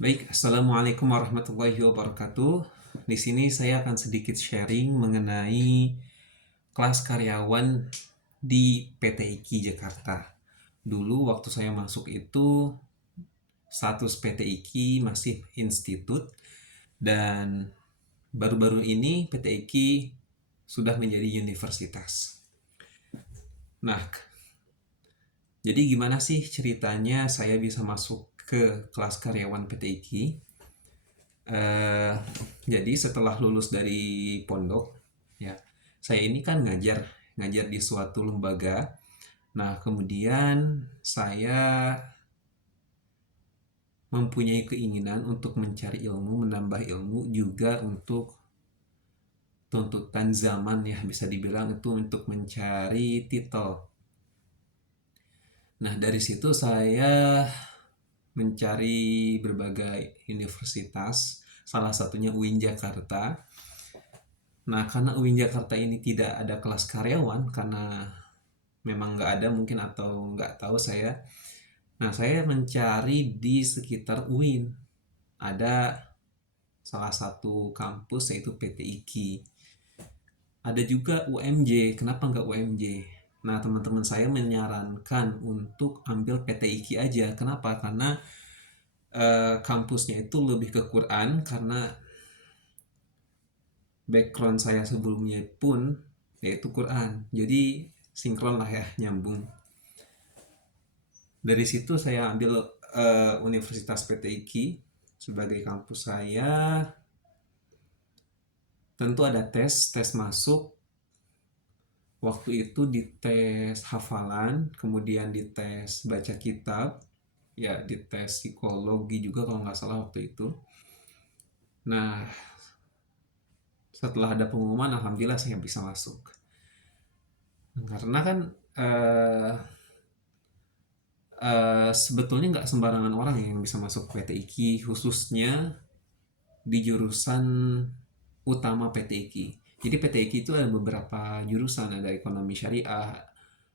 Baik, Assalamualaikum warahmatullahi wabarakatuh. Di sini saya akan sedikit sharing mengenai kelas karyawan di PT IKI Jakarta. Dulu waktu saya masuk itu status PT IKI masih institut dan baru-baru ini PT IKI sudah menjadi universitas. Nah, jadi gimana sih ceritanya saya bisa masuk ke kelas karyawan PT IKI? Eh, jadi setelah lulus dari pondok, ya, saya ini kan ngajar di suatu lembaga. Nah, kemudian saya mempunyai keinginan untuk mencari ilmu, menambah ilmu juga untuk tuntutan zaman ya, bisa dibilang itu untuk mencari titel. Nah, dari situ saya mencari berbagai universitas, salah satunya UIN Jakarta. Nah, karena UIN Jakarta ini tidak ada kelas karyawan, karena memang nggak ada mungkin atau nggak tahu saya. Nah, saya mencari di sekitar UIN. Ada salah satu kampus yaitu PT IKI. Ada juga UMJ. Kenapa nggak UMJ? Nah, teman-teman saya menyarankan untuk ambil PT IKI aja. Kenapa? Karena kampusnya itu lebih ke Quran, karena background saya sebelumnya pun yaitu Quran. Jadi sinkron lah ya, nyambung. Dari situ saya ambil Universitas PT IKI sebagai kampus saya. Tentu ada tes masuk. Waktu itu dites hafalan, kemudian dites baca kitab, ya dites psikologi juga kalau nggak salah waktu itu. Nah, setelah ada pengumuman, alhamdulillah saya bisa masuk. Karena kan eh, sebetulnya nggak sembarangan orang yang bisa masuk PT IKI, khususnya di jurusan utama PT IKI. Jadi PT IKI itu ada beberapa jurusan, ada ekonomi syariah,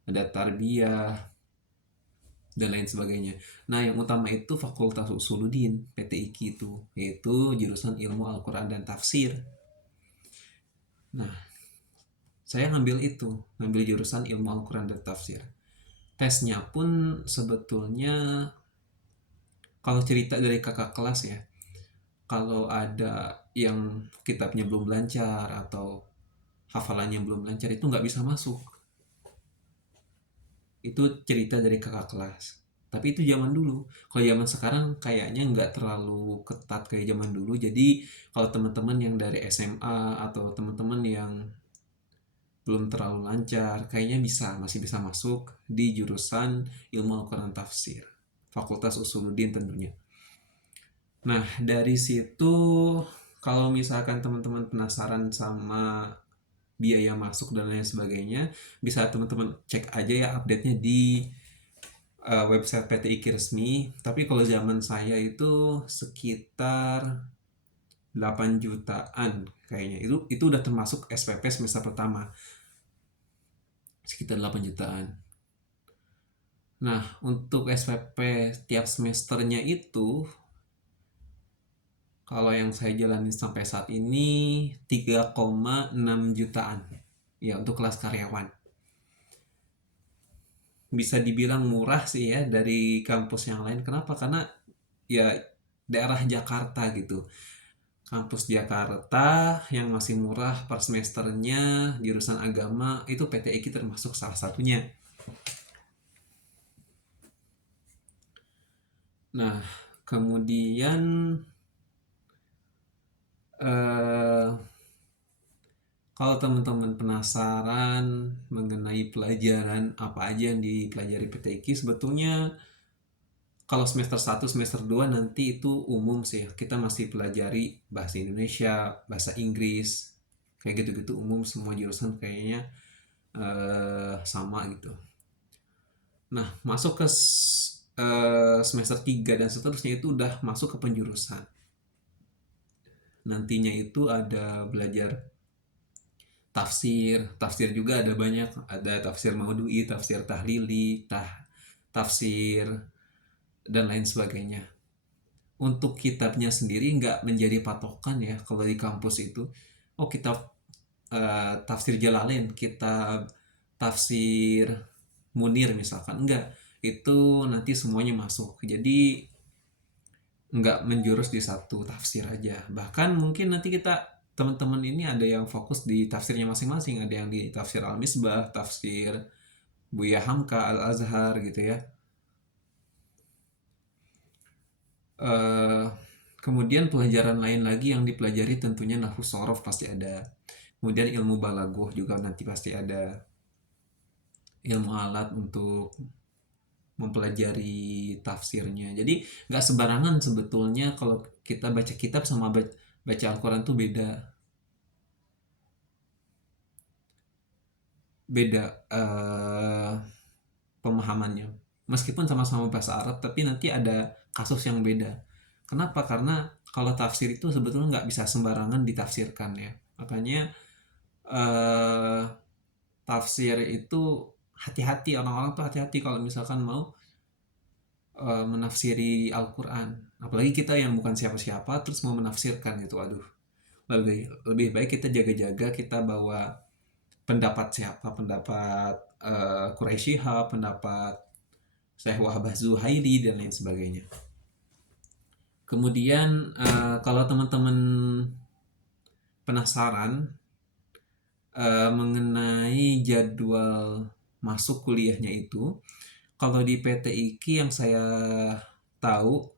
ada tarbiyah, dan lain sebagainya. Nah, yang utama itu Fakultas Usuluddin PT IKI itu, yaitu jurusan ilmu Al-Quran dan Tafsir. Nah, saya ngambil jurusan ilmu Al-Quran dan Tafsir. Tesnya pun sebetulnya, kalau cerita dari kakak kelas ya, kalau ada yang kitabnya belum lancar atau hafalannya belum lancar itu nggak bisa masuk. Itu cerita dari kakak kelas. Tapi itu zaman dulu. Kalau zaman sekarang kayaknya nggak terlalu ketat kayak zaman dulu. Jadi kalau teman-teman yang dari SMA atau teman-teman yang belum terlalu lancar, kayaknya masih bisa masuk di jurusan ilmu Al-Quran Tafsir. Fakultas Usuluddin tentunya. Nah, dari situ kalau misalkan teman-teman penasaran sama biaya masuk dan lain sebagainya, bisa teman-teman cek aja ya update-nya di website PT IKI resmi. Tapi kalau zaman saya itu sekitar 8 jutaan kayaknya. Itu udah termasuk SPP semester pertama. Sekitar 8 jutaan. Nah, untuk SPP tiap semesternya itu, kalau yang saya jalani sampai saat ini 3,6 jutaan. Ya, untuk kelas karyawan. Bisa dibilang murah sih ya dari kampus yang lain. Kenapa? Karena ya daerah Jakarta gitu. Kampus Jakarta yang masih murah per semesternya jurusan agama itu PT IKI termasuk salah satunya. Nah, kemudian eh, kalau teman-teman penasaran mengenai pelajaran apa aja yang dipelajari PT IKI, sebetulnya kalau semester 1, semester 2 nanti itu umum sih. Kita masih pelajari bahasa Indonesia, bahasa Inggris, kayak gitu-gitu umum semua jurusan kayaknya sama gitu. Nah, masuk ke semester 3 dan seterusnya itu udah masuk ke penjurusan. Nantinya itu ada belajar tafsir. Tafsir juga ada banyak, ada tafsir maudhu'i, tafsir tahlili, tafsir dan lain sebagainya. untuk kitabnya sendiri nggak menjadi patokan ya kalau di kampus itu. Oh, kitab tafsir Jalalain, kitab tafsir Munir misalkan, enggak. Itu nanti semuanya masuk. Jadi nggak menjurus di satu tafsir aja. Bahkan mungkin nanti kita teman-teman ini ada yang fokus di tafsirnya masing-masing, ada yang di tafsir Al-Misbah, tafsir Buya Hamka, Al-Azhar gitu ya. Eh, Kemudian pelajaran lain lagi yang dipelajari tentunya nahwu sorof pasti ada. Kemudian ilmu balagoh juga nanti pasti ada. Ilmu alat untuk mempelajari tafsirnya. Jadi nggak sembarangan sebetulnya kalau kita baca kitab sama baca Al-Quran tuh beda. Beda pemahamannya. Meskipun sama-sama bahasa Arab, tapi nanti ada kasus yang beda. Kenapa? Karena kalau tafsir itu sebetulnya nggak bisa sembarangan ditafsirkan ya. Makanya eh, tafsir itu hati-hati, orang-orang tuh hati-hati kalau misalkan mau menafsiri Al-Quran. Apalagi kita yang bukan siapa-siapa terus mau menafsirkan gitu. Aduh, lebih baik kita jaga-jaga, kita bawa pendapat siapa, pendapat Quraisy Shihab, pendapat Syekh Wahbah Zuhairi dan lain sebagainya. Kemudian kalau teman-teman penasaran mengenai jadwal masuk kuliahnya itu, kalau di PTIQ yang saya tahu,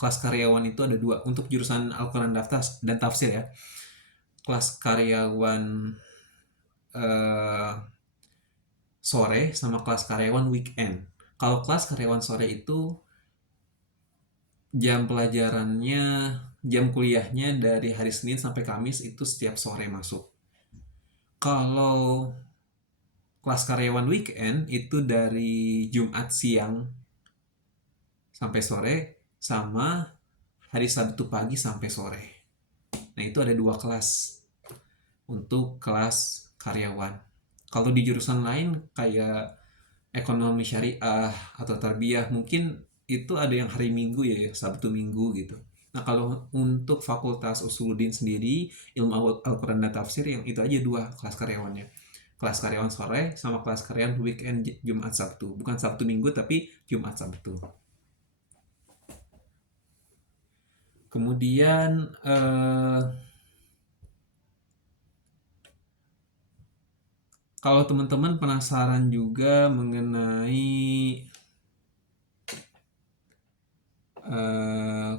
kelas karyawan itu ada dua untuk jurusan Al-Quran dan tafsir ya. Kelas karyawan sore sama kelas karyawan weekend. Kalau kelas karyawan sore itu jam pelajarannya, jam kuliahnya dari hari Senin sampai Kamis itu setiap sore masuk. Kalau kelas karyawan weekend itu dari Jumat siang sampai sore sama hari Sabtu pagi sampai sore. Nah, itu ada dua kelas untuk kelas karyawan. Kalau di jurusan lain kayak ekonomi syariah atau tarbiyah mungkin itu ada yang hari Minggu ya, Sabtu Minggu gitu. Nah, kalau untuk Fakultas Usuluddin sendiri, ilmu Al-Quran dan Tafsir, yang itu aja dua kelas karyawannya. Kelas karyawan sore sama kelas karyawan weekend Jumat Sabtu. Bukan Sabtu Minggu tapi Jumat Sabtu. Kemudian kalau teman-teman penasaran juga mengenai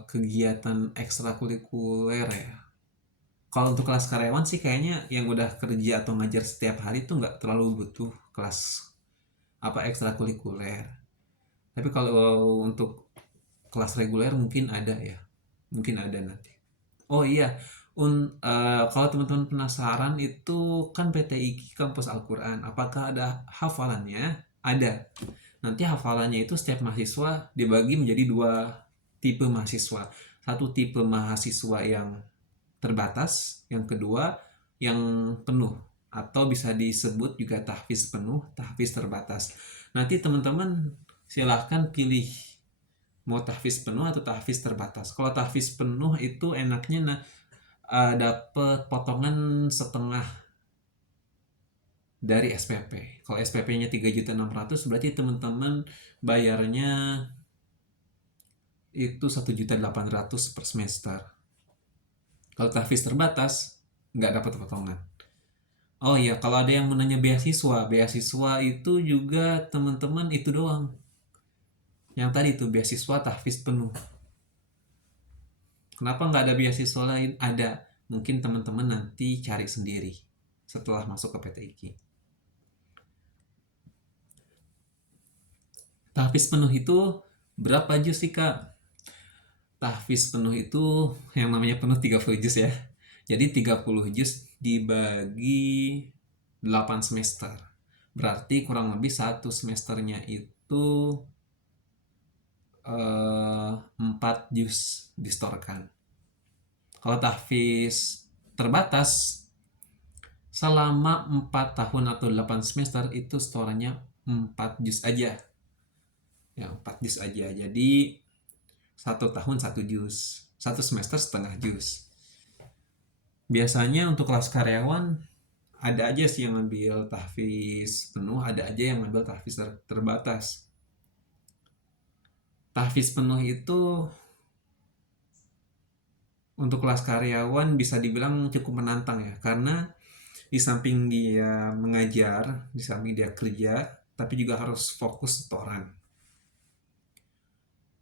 kegiatan ekstrakurikuler ya. Kalau untuk kelas karyawan sih kayaknya yang udah kerja atau ngajar setiap hari tuh nggak terlalu butuh kelas apa ekstrakurikuler. Tapi kalau untuk kelas reguler mungkin ada ya, mungkin ada nanti. Oh iya, kalau teman-teman penasaran itu kan PTIQ Kampus Al-Quran, apakah ada hafalannya? Ada. Nanti hafalannya itu setiap mahasiswa dibagi menjadi dua tipe mahasiswa. Satu tipe mahasiswa yang terbatas, yang kedua yang penuh, atau bisa disebut juga tahfiz penuh, tahfiz terbatas. Nanti teman-teman silahkan pilih mau tahfiz penuh atau tahfiz terbatas. Kalau tahfiz penuh itu enaknya dapat potongan setengah dari SPP. Kalau SPP-nya 3.600.000 berarti teman-teman bayarnya itu 1.800.000 per semester. Kalau tahfiz terbatas nggak dapat potongan. Oh iya, kalau ada yang menanya beasiswa, beasiswa itu juga teman-teman itu doang. Yang tadi itu beasiswa tahfiz penuh. Kenapa nggak ada beasiswa lain? Ada. Mungkin teman-teman nanti cari sendiri setelah masuk ke PTIQ. Tahfiz penuh itu berapa juz sih, Kak? Tahfiz penuh itu yang namanya penuh 30 juz ya. Jadi 30 juz dibagi 8 semester. Berarti kurang lebih satu semesternya itu 4 juz distorkan. Kalau tahfiz terbatas selama 4 tahun atau 8 semester itu setorannya 4 juz aja. Ya, 4 juz aja. Jadi 1 tahun 1 juz, 1 semester setengah juz. Biasanya untuk kelas karyawan ada aja sih yang ngambil tahfiz penuh, ada aja yang ngambil tahfiz terbatas. Tahfiz penuh itu untuk kelas karyawan bisa dibilang cukup menantang ya, karena di samping dia mengajar, di samping dia kerja, tapi juga harus fokus setoran.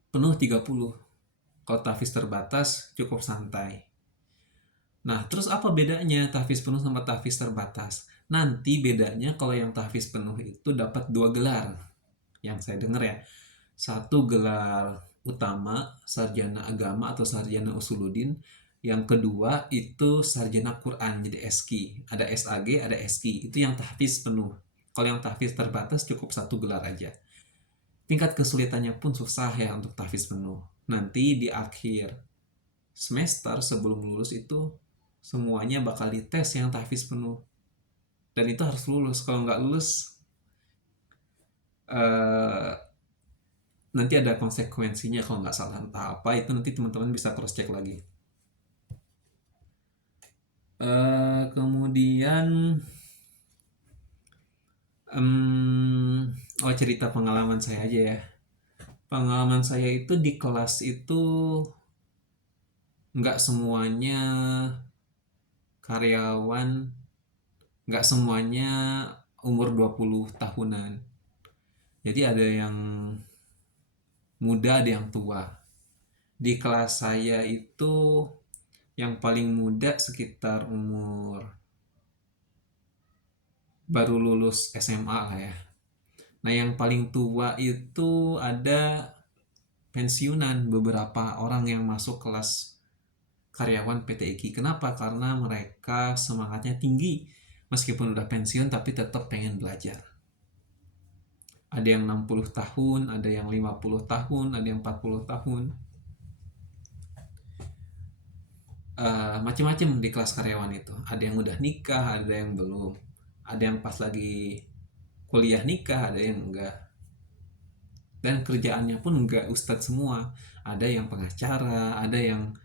Penuh 30. Kalau tahfiz terbatas cukup santai. Nah, terus apa bedanya tahfiz penuh sama tahfiz terbatas? Nanti bedanya kalau yang tahfiz penuh itu dapat 2 gelar. Yang saya dengar ya. 1 gelar utama, sarjana agama atau sarjana usuluddin. Yang kedua itu sarjana Quran, jadi SQ. Ada SAG, ada SQ. Itu yang tahfiz penuh. Kalau yang tahfiz terbatas cukup 1 gelar aja. Tingkat kesulitannya pun susah ya untuk tahfiz penuh. Nanti di akhir semester sebelum lulus itu semuanya bakal dites yang tahfiz penuh. Dan itu harus lulus. Kalau nggak lulus, nanti ada konsekuensinya kalau nggak salah entah apa. Itu nanti teman-teman bisa cross check lagi. Kemudian cerita pengalaman saya aja ya. Pengalaman saya itu di kelas itu nggak semuanya karyawan, nggak semuanya umur 20 tahunan. Jadi ada yang muda, ada yang tua. Di kelas saya itu yang paling muda sekitar umur baru lulus SMA lah ya. Nah, yang paling tua itu ada pensiunan, beberapa orang yang masuk kelas karyawan PT IKI. Kenapa? Karena mereka semangatnya tinggi. Meskipun udah pensiun tapi tetap pengen belajar. Ada yang 60 tahun, ada yang 50 tahun, ada yang 40 tahun. Macam-macam di kelas karyawan itu. Ada yang udah nikah, ada yang belum. Ada yang pas lagi kuliah nikah, ada yang enggak. Dan kerjaannya pun enggak ustadz semua. Ada yang pengacara, ada yang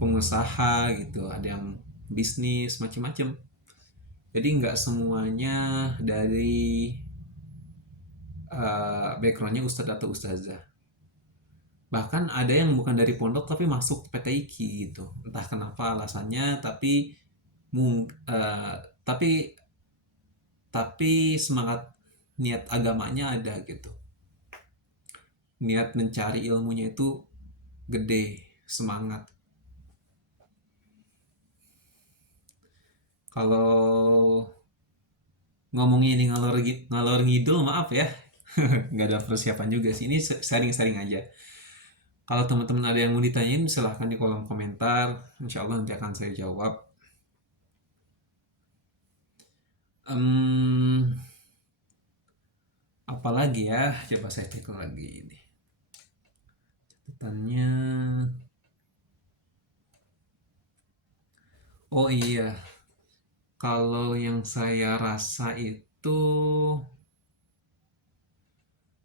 pengusaha gitu, ada yang bisnis, macam-macam. Jadi enggak semuanya dari backgroundnya ustadz atau ustazah. Bahkan ada yang bukan dari pondok tapi masuk PT IKI gitu. Entah kenapa alasannya, tapi semangat niat agamanya ada gitu. Niat mencari ilmunya itu gede, semangat. Kalau ngomongin ini ngalor ngidul, maaf ya. Nggak ada persiapan juga sih. Ini sharing-sharing aja. Kalau teman-teman ada yang mau ditanyain, silahkan di kolom komentar. Insya Allah nanti akan saya jawab. Apalagi ya, coba saya cek lagi ini catatannya. Oh iya, kalau yang saya rasa itu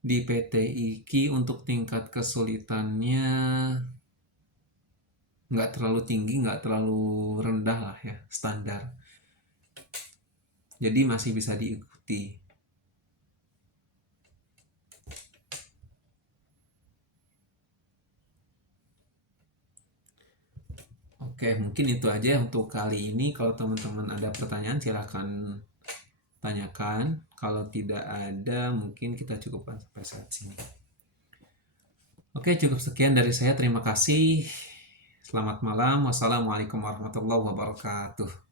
di PT IKI untuk tingkat kesulitannya nggak terlalu tinggi, nggak terlalu rendah lah ya, standar. Jadi masih bisa diikuti. Oke, mungkin itu aja untuk kali ini. Kalau teman-teman ada pertanyaan, silahkan tanyakan. Kalau tidak ada, mungkin kita cukupkan sampai saat sini. Oke, cukup sekian dari saya. Terima kasih. Selamat malam. Wassalamualaikum warahmatullahi wabarakatuh.